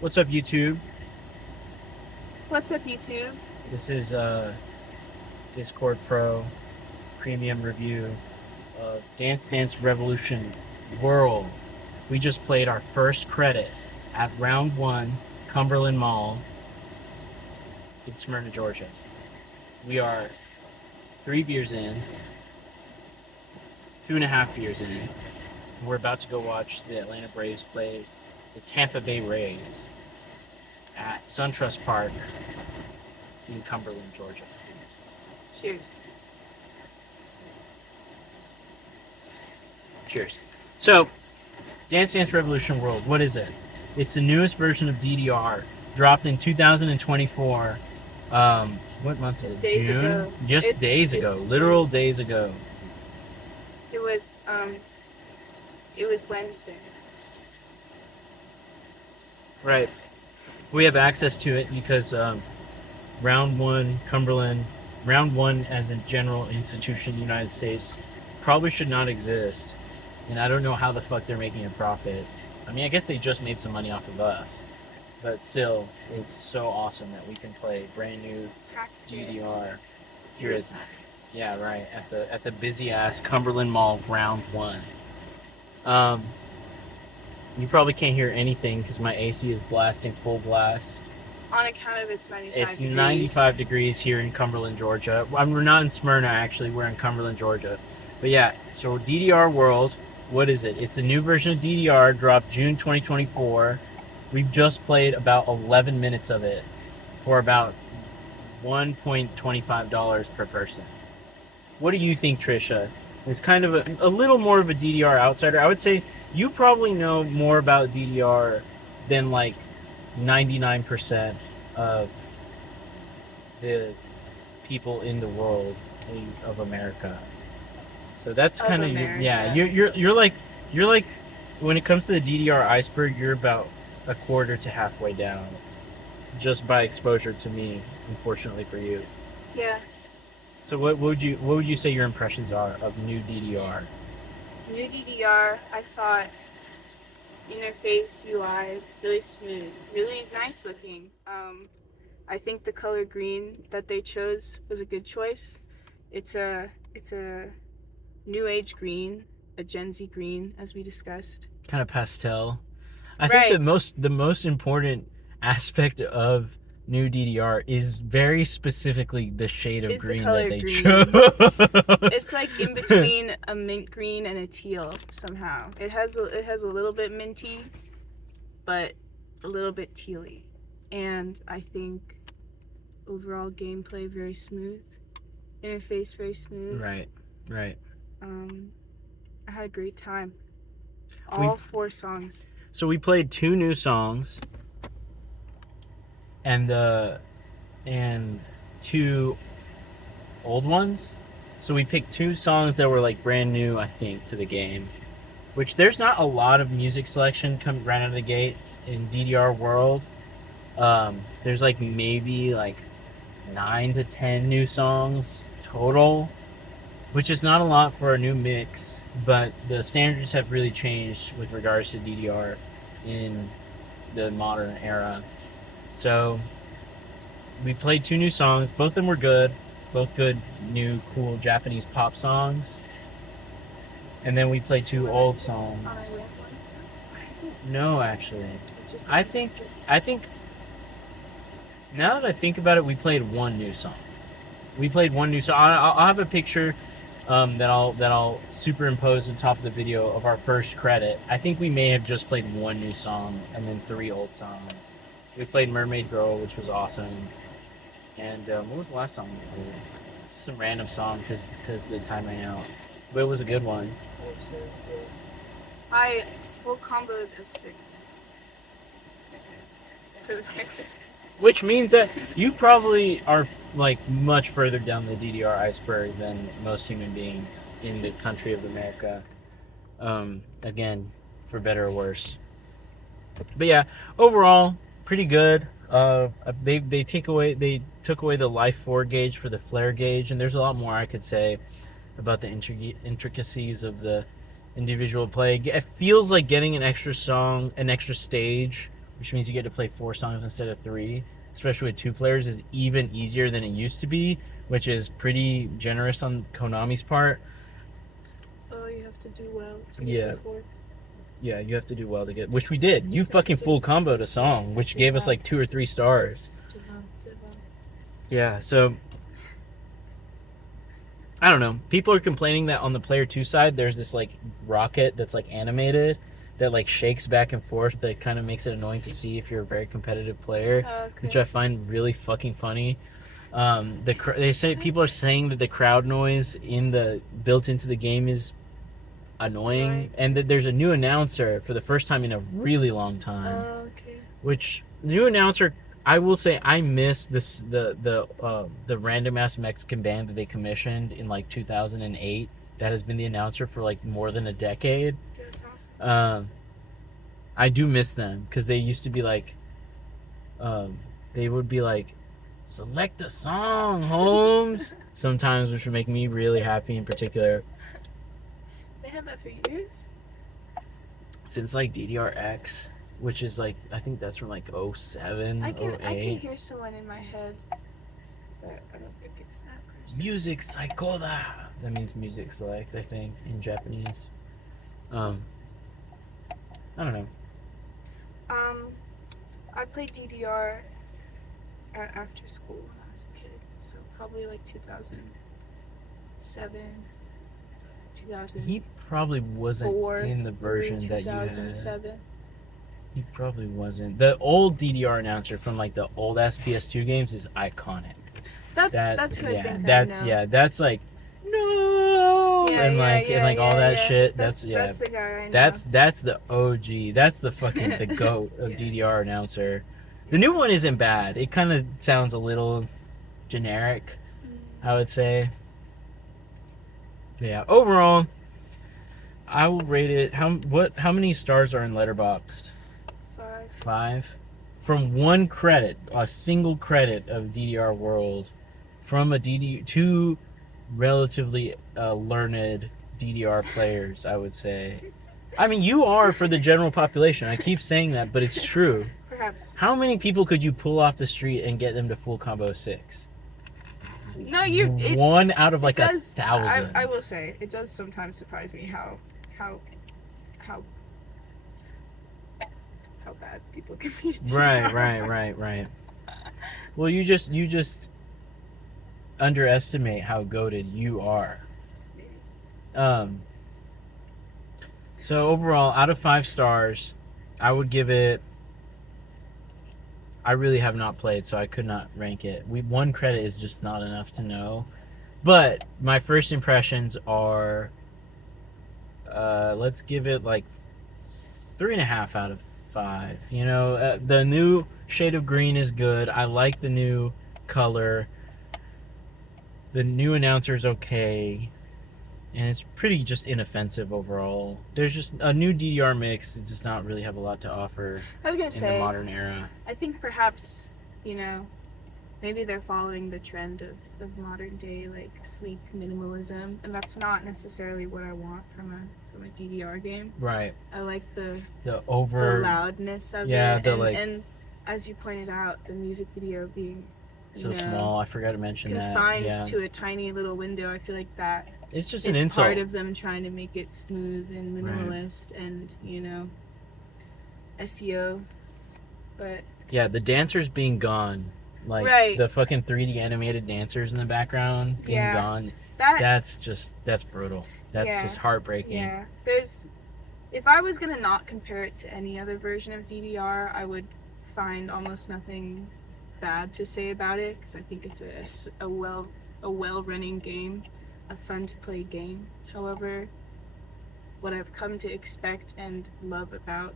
What's up, YouTube? What's up, YouTube? This is Discord Pro premium review of Dance Dance Revolution World. We just played our first credit at round one, Cumberland Mall in Smyrna, Georgia. We are 3 beers in, 2.5 beers in. And we're about to go watch the Atlanta Braves play the Tampa Bay Rays at SunTrust Park in Cumberland, Georgia. Cheers. Cheers. So, Dance Dance Revolution World, what is it? It's the newest version of DDR, dropped in 2024. What month is Just it? days June? ago. Just days ago, literal days ago. It was Wednesday. Right. We have access to it because round one, Cumberland, round one as a general institution in the United States probably should not exist. And I don't know how the fuck they're making a profit. I mean, I guess they just made some money off of us. But still, it's so awesome that we can play brand new It's packed DDR here at, yeah, right, at the busy ass Cumberland Mall round one. You probably can't hear anything because my AC is blasting full blast. On account of it's 95 It's degrees. 95 degrees here in Cumberland, Georgia. We're not in Smyrna, actually. We're in Cumberland, Georgia. But yeah, so DDR World, what is it? It's a new version of DDR, dropped June 2024. We've just played about 11 minutes of it for about $1.25 per person. What do you think, Trisha? It's kind of a little more of a DDR outsider. I would say you probably know more about DDR than like 99% of the people in the world of America. So that's kind of yeah. You're like when it comes to the DDR iceberg, you're about a quarter to halfway down, just by exposure to me. Unfortunately for you. Yeah. So what would you say your impressions are of new DDR? New DDR, I thought interface UI really smooth, really nice looking. I think the color green that they chose was a good choice. It's a new age green, a Gen Z green, as we discussed. Kind of pastel. I think the most important aspect of new DDR is very specifically the shade of green that they chose. It's like in between a mint green and a teal somehow. It has a little bit minty, but a little bit tealy. And I think overall gameplay very smooth, interface very smooth. Right. I had a great time. All 4 songs. So we played 2 new songs and 2 old ones. So we picked 2 songs that were like brand new, I think, to the game. Which there's not a lot of music selection coming right out of the gate in DDR World. There's like maybe like 9 to 10 new songs total, which is not a lot for a new mix, but the standards have really changed with regards to DDR in the modern era. So we played 2 new songs. Both of them were good. Both good, new, cool Japanese pop songs. And then we played 2 old songs. No, actually. I think now that I think about it, we played 1 new song. We played 1 new song. I'll have a picture that I'll superimpose on top of the video of our first credit. I think we may have just played 1 new song and then 3 old songs. We played Mermaid Girl, which was awesome. And what was the last song we played? Just some random song because the time ran out. But it was a good one. I full comboed a 6. Which means that you probably are like much further down the DDR iceberg than most human beings in the country of America. Again, for better or worse. But yeah, overall, pretty good. They took away the life 4 gauge for the flare gauge, and there's a lot more I could say about the intricacies of the individual play. It feels like getting an extra song, an extra stage which means you get to play 4 songs instead of 3, especially with 2 players, is even easier than it used to be, which is pretty generous on Konami's part. Oh, you have to do well to get Yeah. to 4th. Yeah, you have to do well to get, which we did. You fucking full comboed a song, which gave us like 2 or 3 stars. Did well. Yeah, so I don't know. People are complaining that on the player 2 side, there's this like rocket that's like animated that like shakes back and forth that kind of makes it annoying to see if you're a very competitive player, which I find really fucking funny. They say people are saying that the crowd noise built into the game is annoying, and that there's a new announcer for the first time in a really long time. Okay. Which new announcer, I will say, I miss this the random ass Mexican band that they commissioned in like 2008. That has been the announcer for like more than a decade. That's awesome. I do miss them because they used to be like, they would be like, select a song, Holmes. Sometimes, which would make me really happy. In particular, they had that for years. Since like DDRX, which is like, I think that's from like 07, 08. I can hear someone in my head, but I don't think it's that person. Music Saikoda. That means music select, I think, in Japanese. I don't know. I played DDR after school when I was a kid, so probably like 2007, 2000. He probably wasn't in the version that you had. 2007. He probably wasn't. The old DDR announcer from like the old PS2 games is iconic. That's who I think that's I know. Yeah, that's like no, and all that shit. That's the guy I know. That's the OG. That's the fucking the goat of DDR announcer. The new one isn't bad. It kind of sounds a little generic, I would say. Yeah, overall, I will rate it. How many stars are in Letterboxd? 5. From 1 credit, a single credit of DDR World, from two relatively learned DDR players, I would say. I mean, you are for the general population. I keep saying that, but it's true. Perhaps. How many people could you pull off the street and get them to full combo 6? No, one out of like 1,000. I will say it does sometimes surprise me how bad people can be. Right. Well, you just underestimate how goated you are. So overall, out of 5 stars, I would give it. I really have not played, so I could not rank it. 1 credit is just not enough to know. But my first impressions are, let's give it like 3.5 out of 5. You know, the new shade of green is good. I like the new color. The new announcer's okay. And it's pretty just inoffensive overall. There's just a new DDR mix. It does not really have a lot to offer in the modern era. I think perhaps, maybe they're following the trend of modern day, like, sleek minimalism. And that's not necessarily what I want from a DDR game. Right. I like the loudness of it. And as you pointed out, the music video being so small. I forgot to mention that. Confined to a tiny little window. I feel like that it's just an insult. Part of them trying to make it smooth and minimalist and, SEO. But yeah, the dancers being gone. Like the fucking 3D animated dancers in the background being gone. That's brutal. That's just heartbreaking. Yeah. If I was gonna not compare it to any other version of DDR, I would find almost nothing bad to say about it, because I think it's a well-running game, a fun to play game. However, what I've come to expect and love about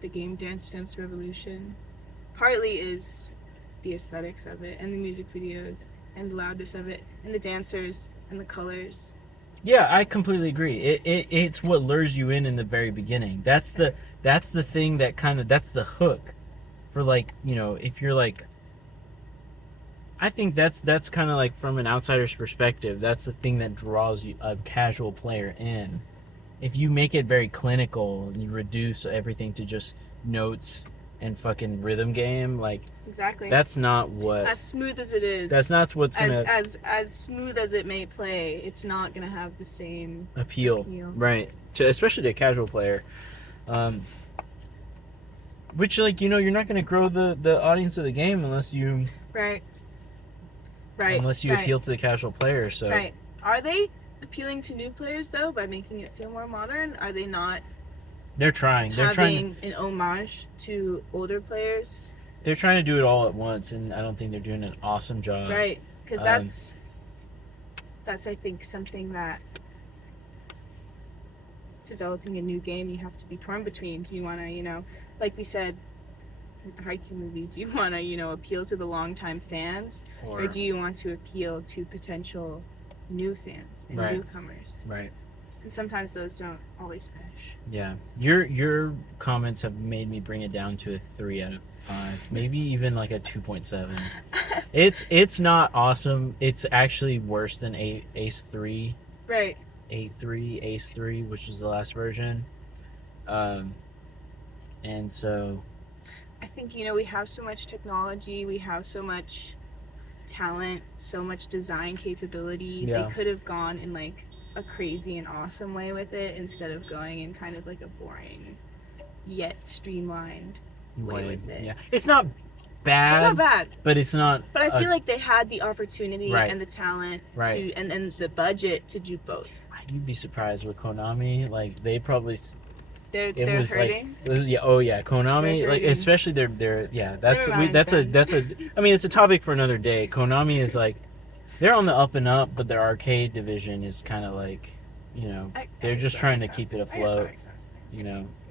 the game Dance Dance Revolution partly is the aesthetics of it and the music videos and the loudness of it and the dancers and the colors. Yeah, I completely agree. It's what lures you in the very beginning. That's the thing that that's the hook for, like, if you're like, I think that's kind of like, from an outsider's perspective, that's the thing that draws a casual player in. If you make it very clinical and you reduce everything to just notes and fucking rhythm game, like Exactly. that's not what. As smooth as it is. That's not what's gonna as smooth as it may play, it's not gonna have the same appeal. Right? Especially to a casual player. Which, like, you're not going to grow the audience of the game unless you Right. appeal to the casual player. So right. Are they appealing to new players though by making it feel more modern? Are they not? They're trying. They're having an homage to older players. They're trying to do it all at once, and I don't think they're doing an awesome job. Right, because that's I think something that developing a new game you have to be torn between. Do you want to, like we said with the Haikyuu movie, do you want to, appeal to the longtime fans, or do you want to appeal to potential new fans and newcomers? Right. And sometimes those don't always mesh. Yeah, your comments have made me bring it down to a 3 out of 5, maybe even like a 2.7. It's not awesome. It's actually worse than Ace 3. Right. Ace 3, which was the last version. And so I think we have so much technology, we have so much talent, so much design capability. Yeah. They could have gone in like a crazy and awesome way with it instead of going in kind of like a boring yet streamlined way with it. Yeah, it's not bad. It's not bad, but it's not. But I feel like they had the opportunity Right. and the talent Right. to, and the budget to do both. You'd be surprised with Konami. Like they probably. They're was hurting. Like, yeah, oh yeah, Konami, like especially they're yeah, that's I mean it's a topic for another day. Konami is like they're on the up and up, but their arcade division is kind of like, they're just trying to keep it afloat,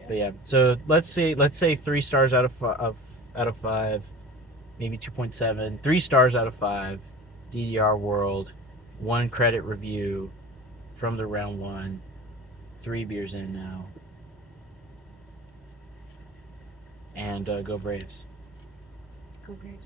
But yeah, so let's say 3 stars out of 5, maybe 2.7, 3 stars out of 5, DDR World, 1 credit review from the round 1, 3 beers in now. And go Braves. Go Braves.